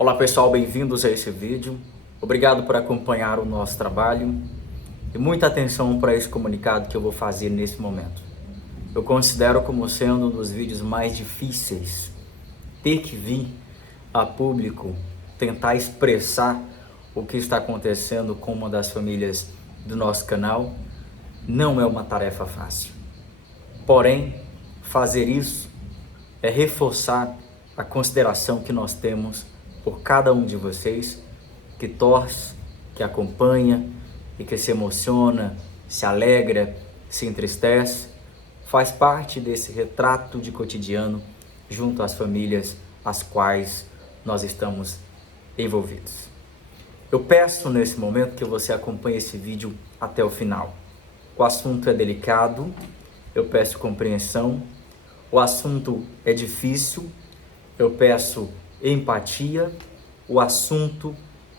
Olá pessoal, bem-vindos a esse vídeo. Obrigado por acompanhar o nosso trabalho e muita atenção para esse comunicado que eu vou fazer nesse momento. Eu considero como sendo um dos vídeos mais difíceis. Ter que vir a público tentar expressar o que está acontecendo com uma das famílias do nosso canal não é uma tarefa fácil. Porém, fazer isso é reforçar a consideração que nós temos por cada um de vocês que torce, que acompanha e que se emociona, se alegra, se entristece, faz parte desse retrato de cotidiano junto às famílias às quais nós estamos envolvidos. Eu peço nesse momento que você acompanhe esse vídeo até o final. O assunto é delicado, eu peço compreensão, o assunto é difícil, eu peço empatia, o assunto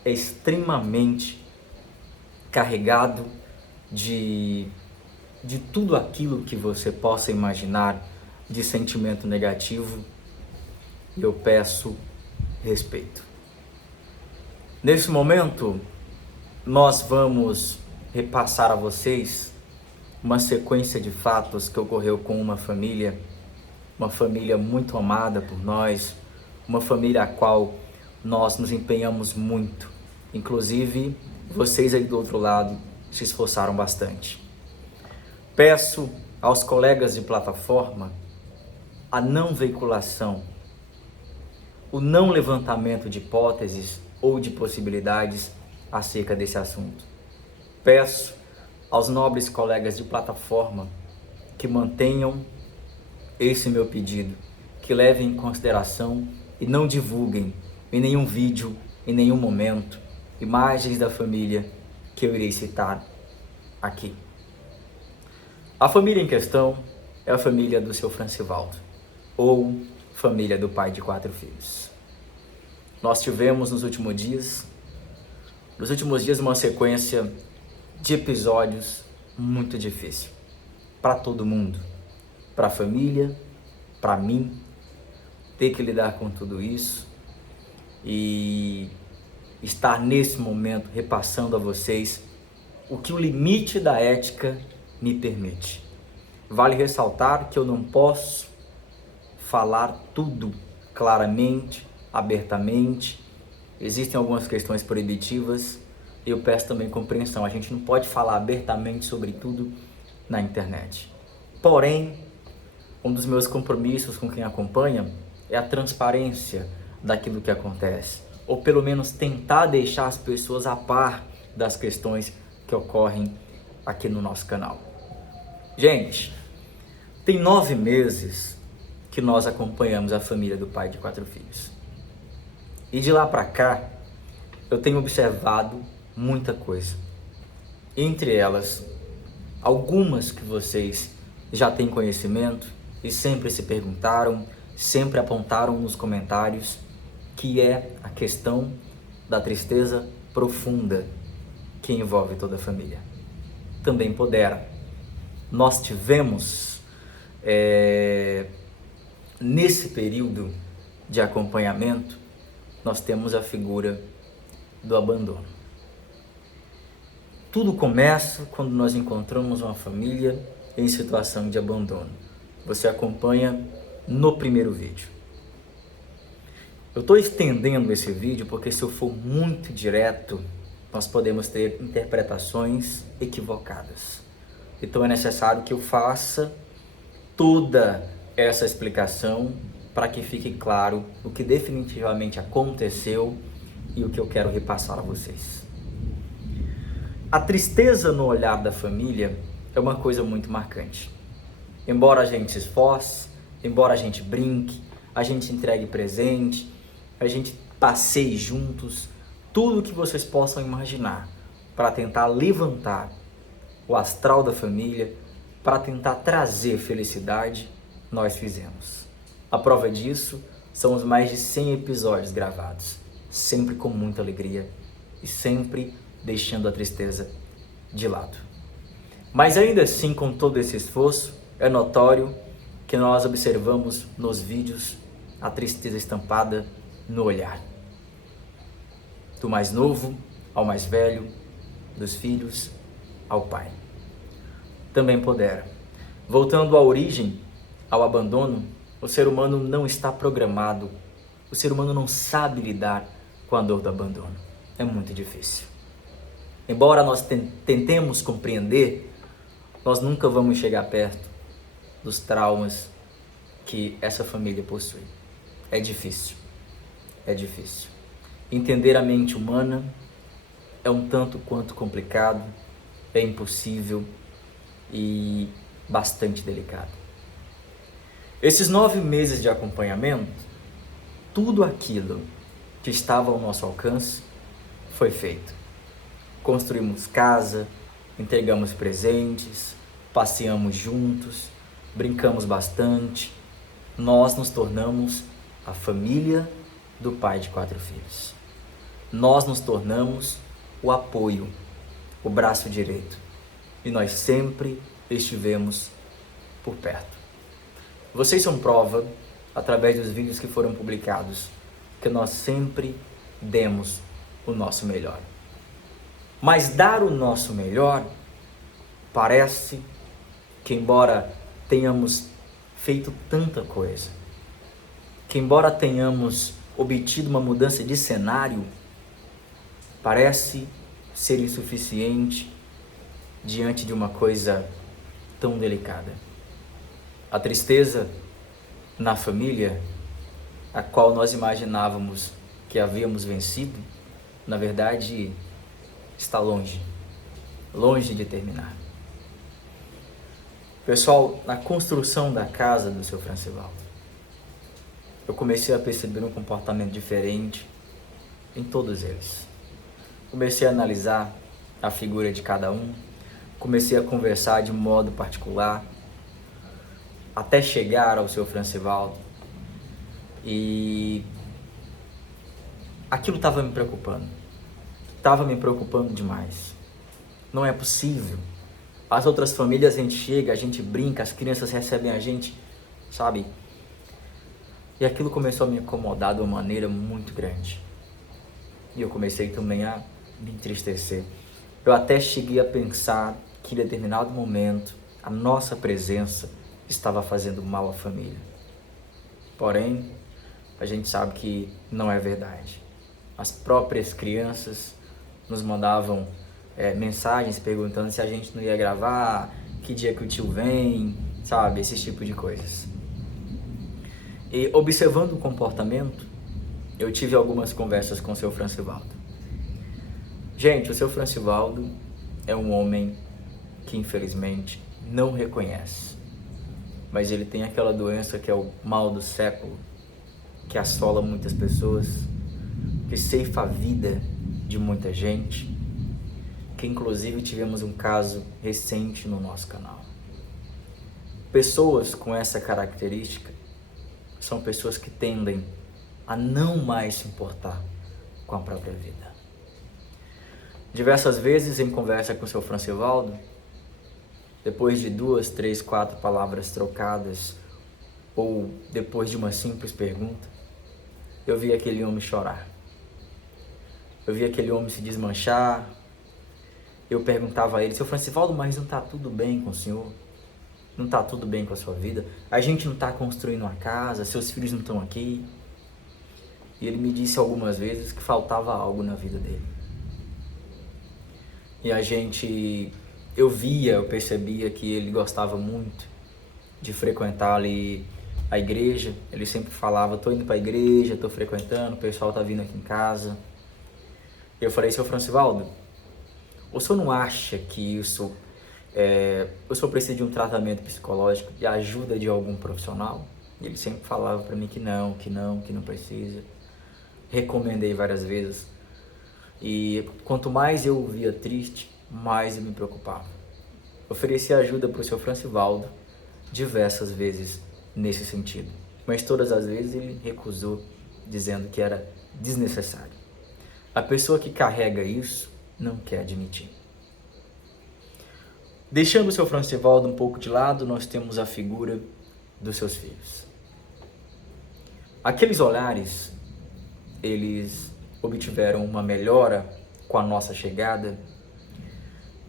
é extremamente carregado de tudo aquilo que você possa imaginar de sentimento negativo, e eu peço respeito. Nesse momento, nós vamos repassar a vocês uma sequência de fatos que ocorreu com uma família muito amada por nós, uma família a qual nós nos empenhamos muito. Inclusive, vocês aí do outro lado se esforçaram bastante. Peço aos colegas de plataforma a não veiculação, o não levantamento de hipóteses ou de possibilidades acerca desse assunto. Peço aos nobres colegas de plataforma que mantenham esse meu pedido, que levem em consideração e não divulguem em nenhum vídeo, em nenhum momento, imagens da família que eu irei citar aqui. A família em questão é a família do seu Francivaldo, ou família do pai de 4 filhos. Nós tivemos nos últimos dias uma sequência de episódios muito difícil para todo mundo, para a família, para mim, ter que lidar com tudo isso e estar nesse momento repassando a vocês o que o limite da ética me permite. Vale ressaltar que eu não posso falar tudo claramente, abertamente. Existem algumas questões proibitivas e eu peço também compreensão. A gente não pode falar abertamente sobre tudo na internet. Porém, um dos meus compromissos com quem acompanha é a transparência daquilo que acontece, ou pelo menos tentar deixar as pessoas a par das questões que ocorrem aqui no nosso canal. Gente, tem 9 meses que nós acompanhamos a família do pai de 4 filhos. E de lá para cá, eu tenho observado muita coisa. Entre elas, algumas que vocês já têm conhecimento e sempre se perguntaram, sempre apontaram nos comentários, que é a questão da tristeza profunda que envolve toda a família. Também pudera. Nós tivemos, nesse período de acompanhamento, nós temos a figura do abandono. Tudo começa quando nós encontramos uma família em situação de abandono. Você acompanha no primeiro vídeo. Eu estou estendendo esse vídeo porque se eu for muito direto, nós podemos ter interpretações equivocadas. Então é necessário que eu faça toda essa explicação para que fique claro o que definitivamente aconteceu e o que eu quero repassar a vocês. A tristeza no olhar da família é uma coisa muito marcante. Embora a gente se esforce, embora a gente brinque, a gente entregue presente, a gente passeie juntos, tudo que vocês possam imaginar para tentar levantar o astral da família, para tentar trazer felicidade, nós fizemos. A prova disso são os mais de 100 episódios gravados, sempre com muita alegria e sempre deixando a tristeza de lado. Mas ainda assim, com todo esse esforço, é notório que nós observamos nos vídeos a tristeza estampada no olhar. do mais novo ao mais velho, dos filhos ao pai. Também pudera. Voltando à origem, ao abandono, o ser humano não está programado, o ser humano não sabe lidar com a dor do abandono. É muito difícil. Embora nós tentemos compreender, nós nunca vamos chegar perto dos traumas que essa família possui. É difícil. É difícil. Entender a mente humana é um tanto quanto complicado, é impossível e bastante delicado. Esses 9 meses de acompanhamento, tudo aquilo que estava ao nosso alcance foi feito. Construímos casa, entregamos presentes, passeamos juntos, brincamos bastante. Nós nos tornamos a família do pai de 4 filhos. Nós nos tornamos o apoio, o braço direito. E nós sempre estivemos por perto. Vocês são prova, através dos vídeos que foram publicados, que nós sempre demos o nosso melhor. Mas dar o nosso melhor, parece que embora tenhamos feito tanta coisa, que embora tenhamos obtido uma mudança de cenário, parece ser insuficiente diante de uma coisa tão delicada. A tristeza na família, a qual nós imaginávamos que havíamos vencido, na verdade, está longe de terminar. Pessoal, na construção da casa do seu Francivaldo, eu comecei a perceber um comportamento diferente em todos eles. Comecei a analisar a figura de cada um, comecei a conversar de modo particular, até chegar ao seu Francivaldo, e aquilo estava me preocupando demais. Não é possível. As outras famílias a gente chega, a gente brinca, as crianças recebem a gente, sabe? E aquilo começou a me incomodar de uma maneira muito grande. E eu comecei também a me entristecer. Eu até cheguei a pensar que em determinado momento a nossa presença estava fazendo mal à família. Porém, a gente sabe que não é verdade. As próprias crianças nos mandavam mensagens perguntando se a gente não ia gravar, que dia que o tio vem, sabe? Esse tipo de coisas. E observando o comportamento, eu tive algumas conversas com o seu Francivaldo. Gente, o seu Francivaldo é um homem que infelizmente não reconhece, mas ele tem aquela doença que é o mal do século, que assola muitas pessoas, que ceifa a vida de muita gente, que inclusive tivemos um caso recente no nosso canal. Pessoas com essa característica são pessoas que tendem a não mais se importar com a própria vida. Diversas vezes em conversa com o seu Francivaldo, depois de 2, 3, 4 palavras trocadas, ou depois de uma simples pergunta, eu vi aquele homem chorar. Eu vi aquele homem se desmanchar. Eu perguntava a ele: seu Francivaldo, mas não está tudo bem com o senhor? Não está tudo bem com a sua vida? A gente não está construindo uma casa, seus filhos não estão aqui? E ele me disse algumas vezes que faltava algo na vida dele. E eu percebia que ele gostava muito de frequentar ali a igreja. Ele sempre falava: estou indo para a igreja, estou frequentando, o pessoal está vindo aqui em casa. Eu falei: seu Francivaldo, o senhor não acha que o senhor precisa de um tratamento psicológico, de ajuda de algum profissional? E ele sempre falava para mim que não precisa. Recomendei várias vezes. E quanto mais eu o via triste, mais eu me preocupava. Ofereci ajuda para o seu Francivaldo diversas vezes nesse sentido, mas todas as vezes ele recusou, dizendo que era desnecessário. A pessoa que carrega isso não quer admitir. Deixando o seu Francivaldo um pouco de lado, nós temos a figura dos seus filhos. Aqueles olhares, eles obtiveram uma melhora com a nossa chegada.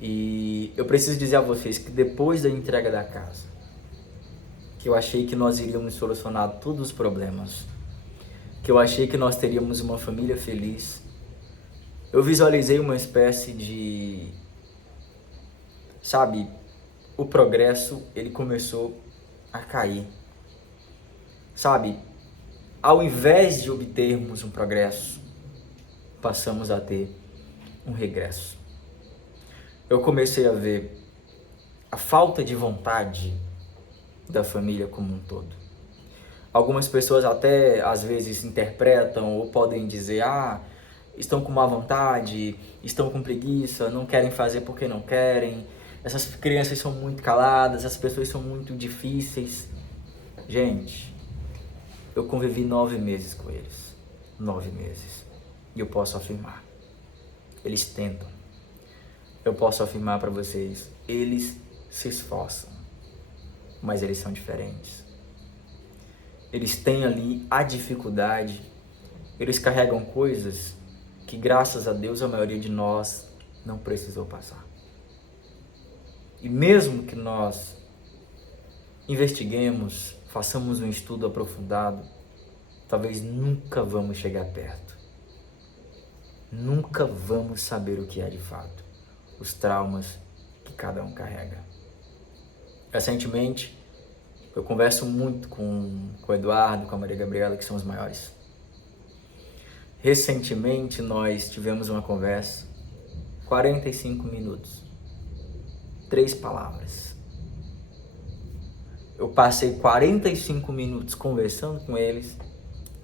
E eu preciso dizer a vocês que depois da entrega da casa, que eu achei que nós iríamos solucionar todos os problemas, que eu achei que nós teríamos uma família feliz, eu visualizei uma espécie de, sabe, o progresso, ele começou a cair. Sabe, ao invés de obtermos um progresso, passamos a ter um regresso. Eu comecei a ver a falta de vontade da família como um todo. Algumas pessoas até às vezes interpretam ou podem dizer, estão com má vontade, estão com preguiça, não querem fazer porque não querem, essas crianças são muito caladas, as pessoas são muito difíceis. Gente, eu convivi 9 meses com eles, 9 meses, e eu posso afirmar, eles tentam. Eu posso afirmar para vocês, eles se esforçam, mas eles são diferentes. Eles têm ali a dificuldade, eles carregam coisas que, graças a Deus, a maioria de nós não precisou passar. E mesmo que nós investiguemos, façamos um estudo aprofundado, talvez nunca vamos chegar perto. Nunca vamos saber o que é de fato, os traumas que cada um carrega. Recentemente, eu converso muito com o Eduardo, com a Maria Gabriela, que são os maiores. Recentemente, nós tivemos uma conversa, 45 minutos, 3 palavras. Eu passei 45 minutos conversando com eles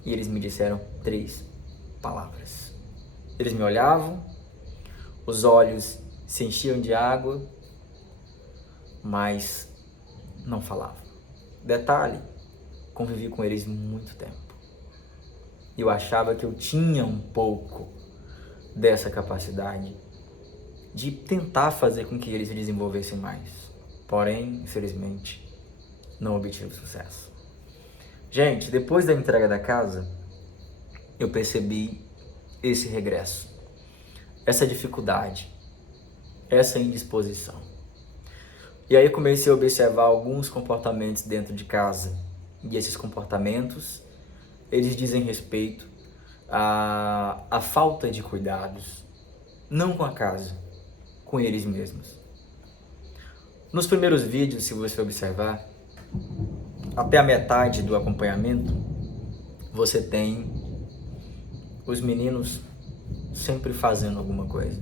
e eles me disseram 3 palavras. Eles me olhavam, os olhos se enchiam de água, mas não falavam. Detalhe, convivi com eles muito tempo. Eu achava que eu tinha um pouco dessa capacidade de tentar fazer com que eles se desenvolvessem mais. Porém, infelizmente, não obtive sucesso. Gente, depois da entrega da casa, eu percebi esse regresso, essa dificuldade, essa indisposição. E aí eu comecei a observar alguns comportamentos dentro de casa. E esses comportamentos, eles dizem respeito à falta de cuidados, não com a casa, com eles mesmos. Nos primeiros vídeos, se você observar, até a metade do acompanhamento, você tem os meninos sempre fazendo alguma coisa.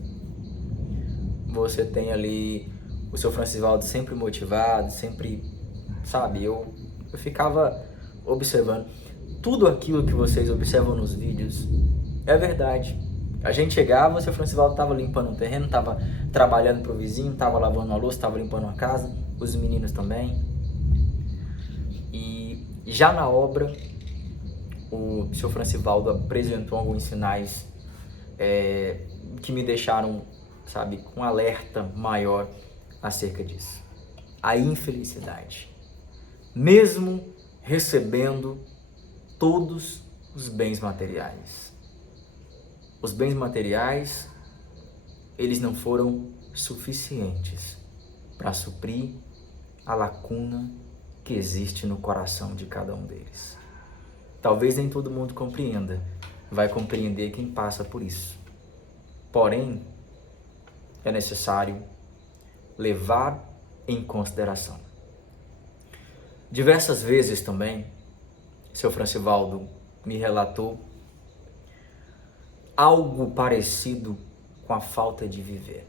Você tem ali o seu Francivaldo sempre motivado, sempre, sabe, eu ficava observando. Tudo aquilo que vocês observam nos vídeos é verdade. A gente chegava, o seu Francivaldo estava limpando um terreno, estava trabalhando para o vizinho, estava lavando a louça, estava limpando a casa, os meninos também. E já na obra, o seu Francivaldo apresentou alguns sinais que me deixaram, sabe, com um alerta maior acerca disso. A infelicidade. Mesmo recebendo todos os bens materiais. Os bens materiais, eles não foram suficientes para suprir a lacuna que existe no coração de cada um deles. Talvez nem todo mundo compreenda, vai compreender quem passa por isso. Porém, é necessário levar em consideração. Diversas vezes também, seu Francivaldo me relatou algo parecido com a falta de viver.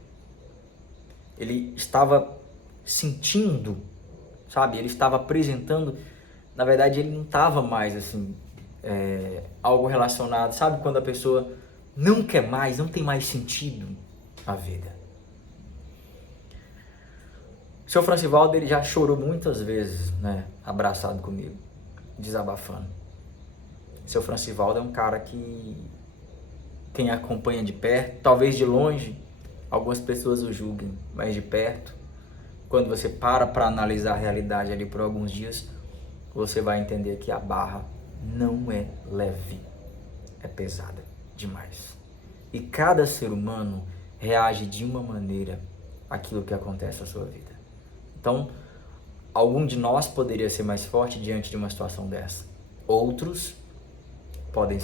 Ele estava sentindo, sabe? Ele estava apresentando, na verdade ele não estava mais assim, algo relacionado, sabe? Quando a pessoa não quer mais, não tem mais sentido a vida. O seu Francivaldo, ele já chorou muitas vezes, né? Abraçado comigo, desabafando. Seu Francivaldo é um cara que quem acompanha de perto, talvez de longe, algumas pessoas o julguem, mas de perto, quando você para analisar a realidade ali por alguns dias, você vai entender que a barra não é leve, é pesada. demais. E cada ser humano reage de uma maneira àquilo que acontece na sua vida. Então, algum de nós poderia ser mais forte diante de uma situação dessa. Outros podem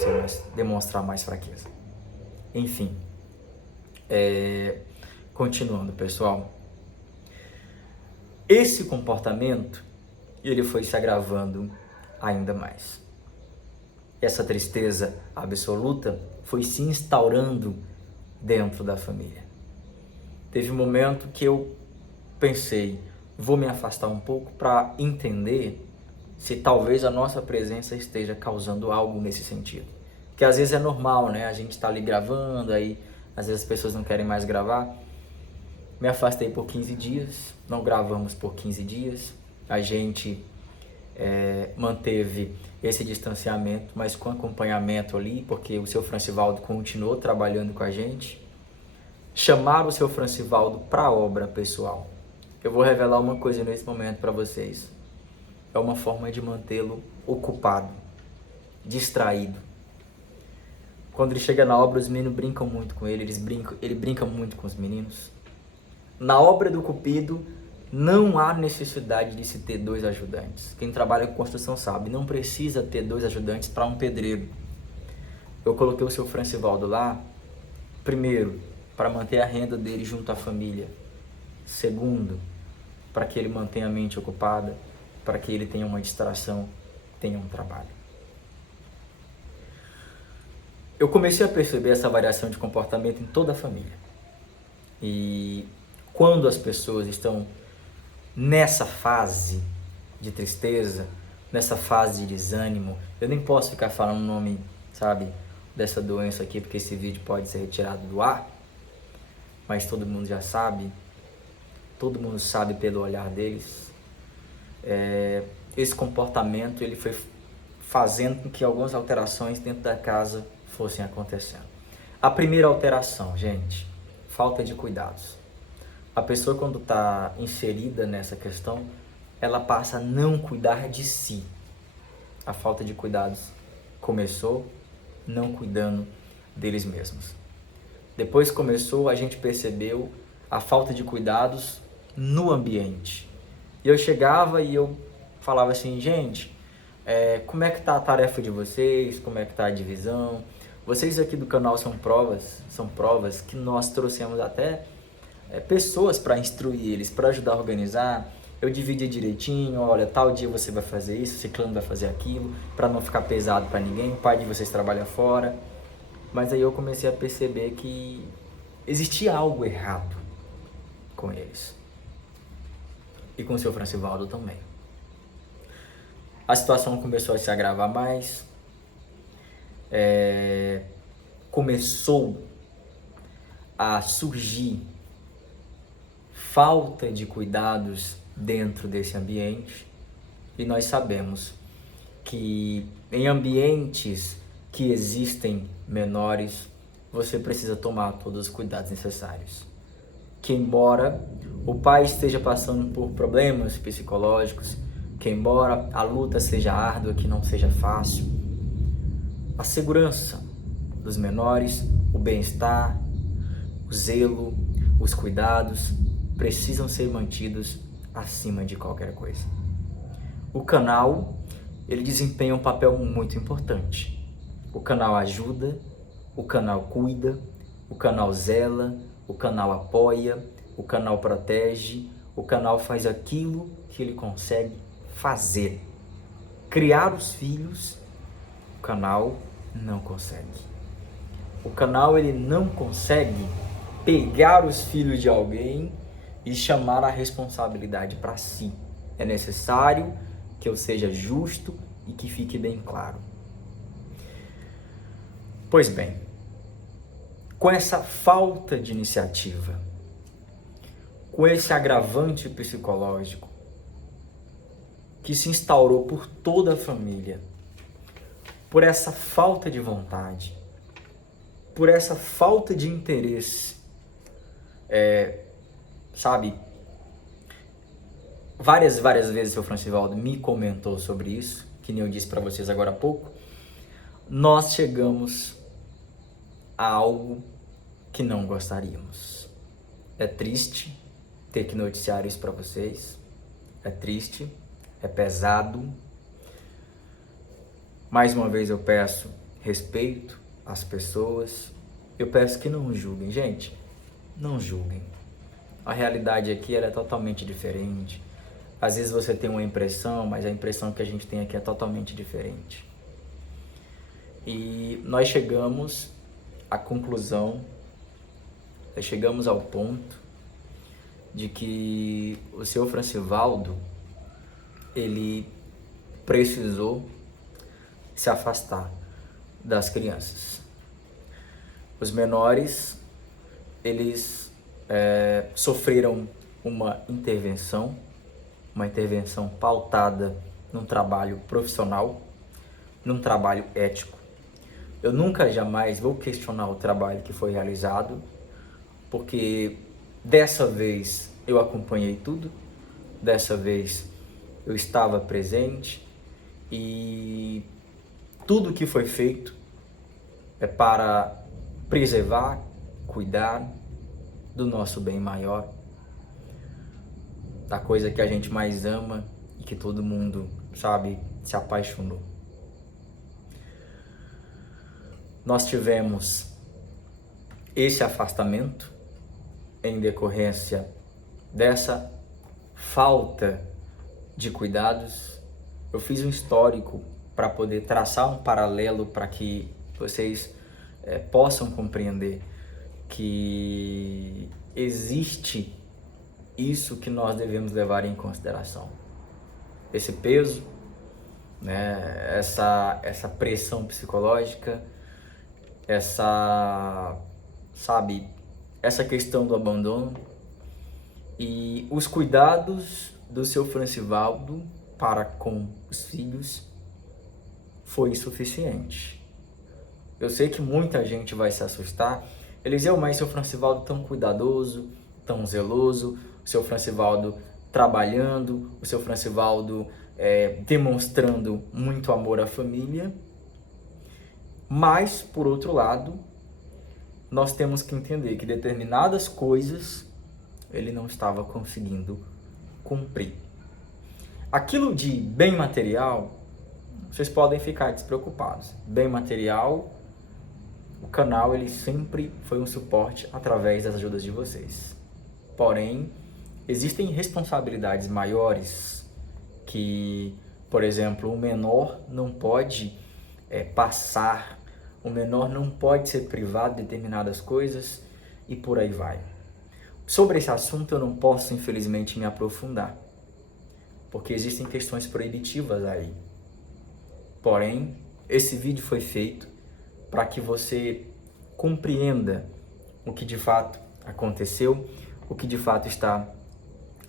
demonstrar mais fraqueza. Enfim, continuando, pessoal. Esse comportamento, ele foi se agravando ainda mais. Essa tristeza absoluta foi se instaurando dentro da família. Teve um momento que eu pensei, vou me afastar um pouco para entender se talvez a nossa presença esteja causando algo nesse sentido. Que às vezes é normal, né? A gente está ali gravando, aí às vezes as pessoas não querem mais gravar. Me afastei por 15 dias, não gravamos por 15 dias. A gente manteve esse distanciamento, mas com acompanhamento ali, porque o seu Francivaldo continuou trabalhando com a gente. Chamaram o seu Francivaldo para a obra, pessoal. Eu vou revelar uma coisa nesse momento para vocês. É uma forma de mantê-lo ocupado, distraído. Quando ele chega na obra, os meninos brincam muito com ele, ele brinca muito com os meninos. Na obra do Cupido, não há necessidade de se ter 2 ajudantes. Quem trabalha com construção sabe, não precisa ter 2 ajudantes para um pedreiro. Eu coloquei o seu Francivaldo lá, primeiro, para manter a renda dele junto à família. Segundo, para que ele mantenha a mente ocupada, para que ele tenha uma distração, tenha um trabalho. Eu comecei a perceber essa variação de comportamento em toda a família. E quando as pessoas estão nessa fase de tristeza, nessa fase de desânimo, eu nem posso ficar falando o nome, sabe, dessa doença aqui, porque esse vídeo pode ser retirado do ar, mas todo mundo já sabe, todo mundo sabe pelo olhar deles. Esse comportamento ele foi fazendo com que algumas alterações dentro da casa fossem acontecendo. A primeira alteração, gente, falta de cuidados. A pessoa, quando está inserida nessa questão, ela passa a não cuidar de si. A falta de cuidados começou não cuidando deles mesmos. Depois começou, a gente percebeu a falta de cuidados no ambiente. E eu chegava e eu falava assim, gente, como é que tá a tarefa de vocês? Como é que tá a divisão? Vocês aqui do canal são provas que nós trouxemos até pessoas para instruir eles, para ajudar a organizar. Eu dividia direitinho, olha, tal dia você vai fazer isso, ciclano vai fazer aquilo, para não ficar pesado para ninguém, o pai de vocês trabalha fora. Mas aí eu comecei a perceber que existia algo errado com eles. E com o seu Francivaldo também. A situação começou a se agravar mais. Começou a surgir falta de cuidados dentro desse ambiente. E nós sabemos que em ambientes que existem menores, você precisa tomar todos os cuidados necessários. Que embora o pai esteja passando por problemas psicológicos, que embora a luta seja árdua, que não seja fácil, a segurança dos menores, o bem-estar, o zelo, os cuidados precisam ser mantidos acima de qualquer coisa. O canal, ele desempenha um papel muito importante. O canal ajuda, o canal cuida, o canal zela, o canal apoia, o canal protege, o canal faz aquilo que ele consegue fazer. Criar os filhos, o canal não consegue. O canal ele não consegue pegar os filhos de alguém e chamar a responsabilidade para si. É necessário que eu seja justo e que fique bem claro. Pois bem, com essa falta de iniciativa, com esse agravante psicológico que se instaurou por toda a família, por essa falta de vontade, por essa falta de interesse, várias vezes o seu Francivaldo me comentou sobre isso, que nem eu disse para vocês agora há pouco. Nós chegamos a algo que não gostaríamos. É triste ter que noticiar isso para vocês. É triste, é pesado. Mais uma vez eu peço respeito às pessoas. Eu peço que não julguem, gente. Não julguem. A realidade aqui ela é totalmente diferente. Às vezes você tem uma impressão, mas a impressão que a gente tem aqui é totalmente diferente. E nós chegamos à conclusão, nós chegamos ao ponto de que o seu Francivaldo, ele precisou se afastar das crianças. Os menores, eles sofreram uma intervenção pautada num trabalho profissional, num trabalho ético. Eu nunca, jamais vou questionar o trabalho que foi realizado, porque dessa vez eu acompanhei tudo, dessa vez eu estava presente e tudo que foi feito é para preservar, cuidar do nosso bem maior, da coisa que a gente mais ama e que todo mundo, sabe, se apaixonou. Nós tivemos esse afastamento em decorrência dessa falta de cuidados. Eu fiz um histórico para poder traçar um paralelo para que vocês possam compreender que existe isso que nós devemos levar em consideração. Esse peso, né, essa pressão psicológica, essa questão do abandono e os cuidados do seu Francivaldo para com os filhos foi insuficiente. Eu sei que muita gente vai se assustar. Eliseu, mas seu Francivaldo tão cuidadoso, tão zeloso, o seu Francivaldo trabalhando, o seu Francivaldo demonstrando muito amor à família. Mas, por outro lado, nós temos que entender que determinadas coisas ele não estava conseguindo cumprir. Aquilo de bem material, vocês podem ficar despreocupados. Bem material, o canal ele sempre foi um suporte através das ajudas de vocês. Porém, existem responsabilidades maiores que, por exemplo, o menor não pode passar, o menor não pode ser privado de determinadas coisas e por aí vai. Sobre esse assunto eu não posso, infelizmente, me aprofundar, porque existem questões proibitivas aí. Porém, esse vídeo foi feito para que você compreenda o que de fato aconteceu, o que de fato está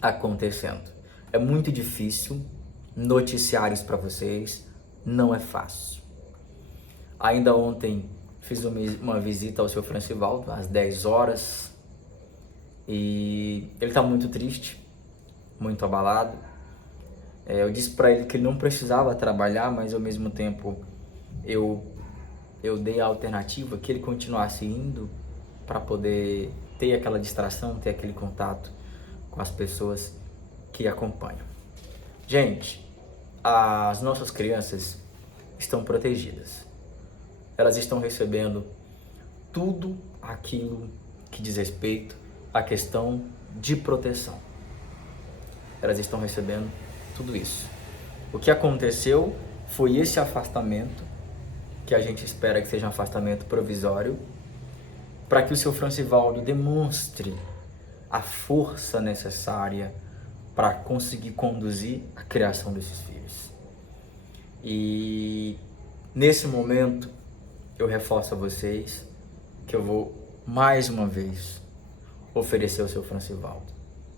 acontecendo. É muito difícil noticiar isso para vocês, não é fácil. Ainda ontem fiz uma visita ao seu Francivaldo, às 10 horas, e ele está muito triste, muito abalado. Eu disse para ele que ele não precisava trabalhar, mas ao mesmo tempo eu dei a alternativa que ele continuasse indo para poder ter aquela distração, ter aquele contato com as pessoas que acompanham. Gente, as nossas crianças estão protegidas. Elas estão recebendo tudo aquilo que diz respeito à questão de proteção. Elas estão recebendo tudo isso. O que aconteceu foi esse afastamento, que a gente espera que seja um afastamento provisório, para que o seu Francivaldo demonstre a força necessária para conseguir conduzir a criação desses filhos. E nesse momento eu reforço a vocês que eu vou mais uma vez oferecer ao seu Francivaldo.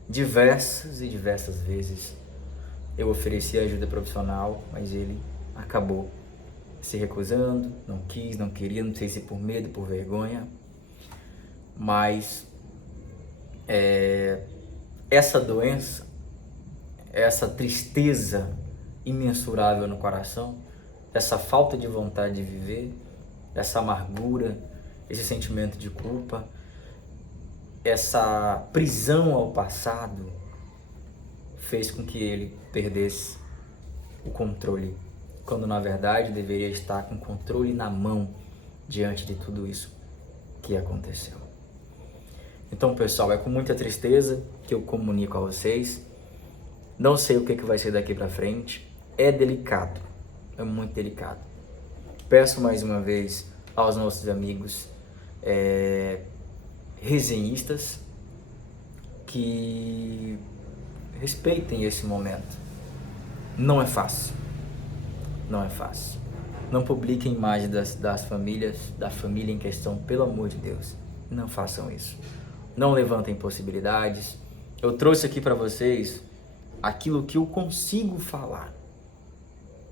Diversas e diversas vezes eu ofereci ajuda profissional, mas ele acabou se recusando, não quis, não queria, não sei se por medo, por vergonha, mas essa doença, essa tristeza imensurável no coração, essa falta de vontade de viver, essa amargura esse sentimento de culpa, essa prisão ao passado fez com que ele perdesse o controle, quando na verdade deveria estar com o controle na mão diante de tudo isso que aconteceu. Então, pessoal, é com muita tristeza que eu comunico a vocês. Não sei o que vai ser daqui para frente. É delicado, é muito delicado. Peço mais uma vez aos nossos amigos resenhistas que respeitem esse momento. Não é fácil, não é fácil. Não publiquem imagens das famílias, da família em questão, pelo amor de Deus. Não façam isso. Não levantem possibilidades. Eu trouxe aqui para vocês aquilo que eu consigo falar.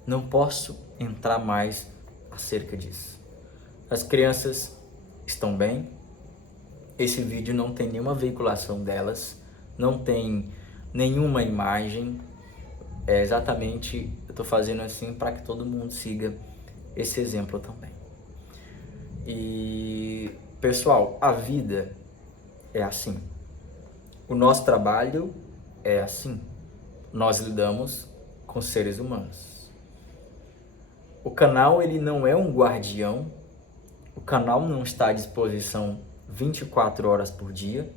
Não posso entrar mais acerca disso. As crianças estão bem. Esse vídeo não tem nenhuma veiculação delas, não tem nenhuma imagem. É exatamente, eu estou fazendo assim para que todo mundo siga esse exemplo também. E, pessoal, a vida é assim. O nosso trabalho é assim. Nós lidamos com seres humanos. O canal, ele não é um guardião. O canal não está à disposição 24 horas por dia.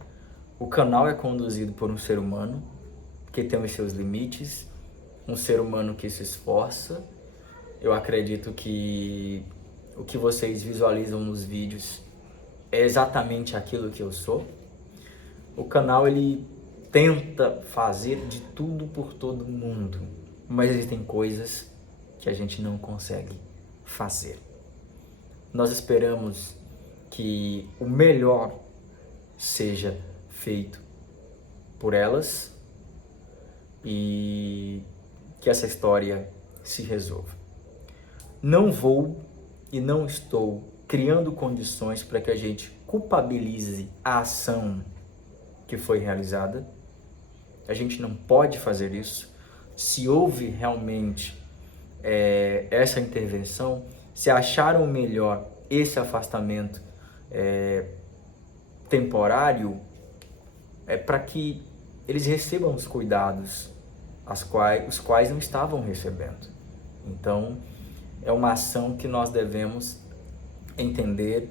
O canal é conduzido por um ser humano que tem os seus limites, um ser humano que se esforça. Eu acredito que o que vocês visualizam nos vídeos é exatamente aquilo que eu sou. O canal, ele tenta fazer de tudo por todo mundo, mas existem coisas que a gente não consegue fazer. Nós esperamos que o melhor seja feito por elas e que essa história se resolva. Não vou e não estou criando condições para que a gente culpabilize a ação que foi realizada. A gente não pode fazer isso. Se houve realmente essa intervenção, se acharam melhor esse afastamento temporário, para que eles recebam os cuidados os quais não estavam recebendo. Então, é uma ação que nós devemos entender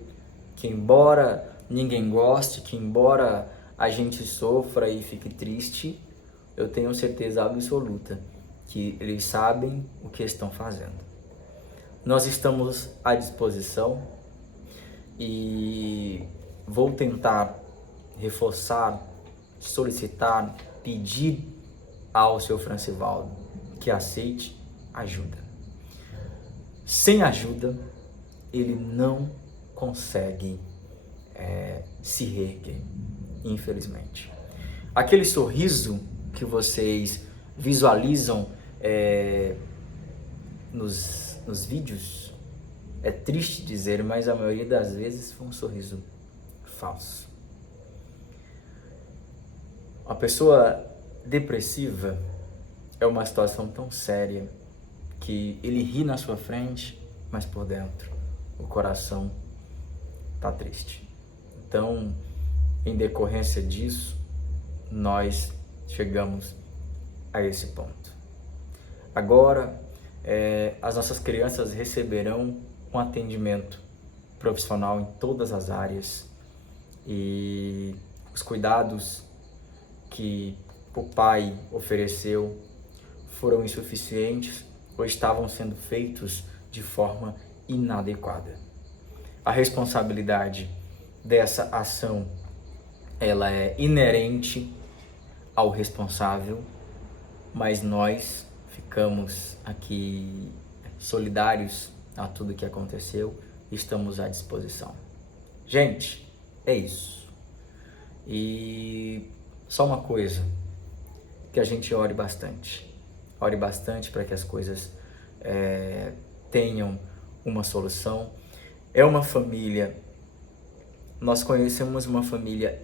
que, embora ninguém goste, que embora a gente sofra e fique triste, eu tenho certeza absoluta que eles sabem o que estão fazendo. Nós estamos à disposição e vou tentar reforçar, solicitar, pedir ao seu Francivaldo que aceite ajuda. Sem ajuda, ele não consegue se reerguer, infelizmente. Aquele sorriso que vocês visualizam nos vídeos, é triste dizer, mas a maioria das vezes foi um sorriso falso. Uma pessoa depressiva é uma situação tão séria que ele ri na sua frente, mas por dentro o coração está triste. Então, em decorrência disso, nós chegamos a esse ponto. Agora, as nossas crianças receberão um atendimento profissional em todas as áreas e os cuidados que o pai ofereceu foram insuficientes ou estavam sendo feitos de forma inadequada. A responsabilidade dessa ação, ela é inerente ao responsável, mas nós ficamos aqui solidários a tudo que aconteceu e estamos à disposição. Gente, é isso. E só uma coisa, que a gente ore bastante. Ore bastante para que as coisas tenham uma solução. É uma família, nós conhecemos uma família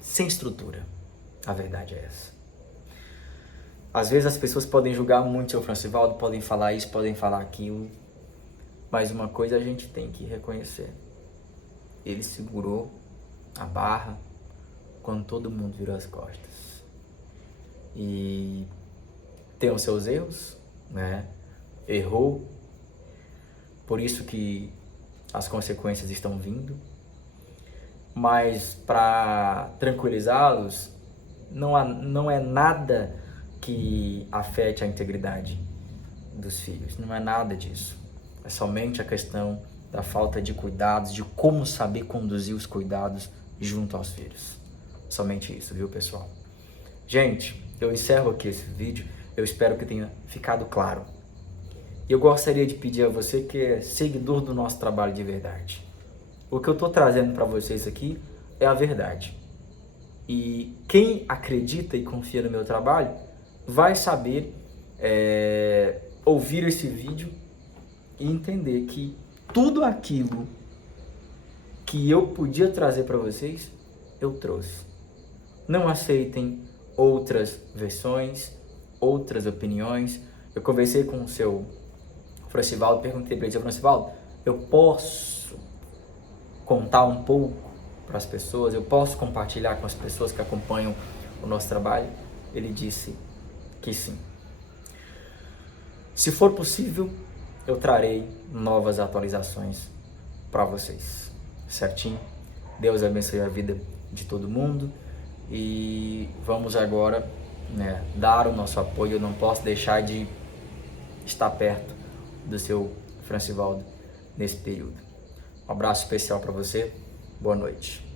sem estrutura. A verdade é essa. Às vezes as pessoas podem julgar muito o seu Francivaldo, podem falar isso, podem falar aquilo, mas uma coisa a gente tem que reconhecer. ele segurou a barra quando todo mundo virou as costas. E tem os seus erros, né? Errou, por isso que as consequências estão vindo. Mas para tranquilizá-los, não é nada que afete a integridade dos filhos, não é nada disso. É somente a questão da falta de cuidados, de como saber conduzir os cuidados junto aos filhos. Somente isso, viu, pessoal? Gente, eu encerro aqui esse vídeo, eu espero que tenha ficado claro. E eu gostaria de pedir a você que é seguidor do nosso trabalho de verdade. O que eu estou trazendo para vocês aqui é a verdade. E quem acredita e confia no meu trabalho vai saber ouvir esse vídeo e entender que tudo aquilo que eu podia trazer para vocês, eu trouxe. Não aceitem outras versões, outras opiniões. Eu conversei com o seu Francivaldo, perguntei para ele, seu Francivaldo, eu posso contar um pouco para as pessoas, eu posso compartilhar com as pessoas que acompanham o nosso trabalho? Ele disse que sim. Se for possível, eu trarei novas atualizações para vocês, certinho? Deus abençoe a vida de todo mundo e vamos agora, né, dar o nosso apoio. Eu não posso deixar de estar perto do seu Francivaldo nesse período. Um abraço especial para você, boa noite.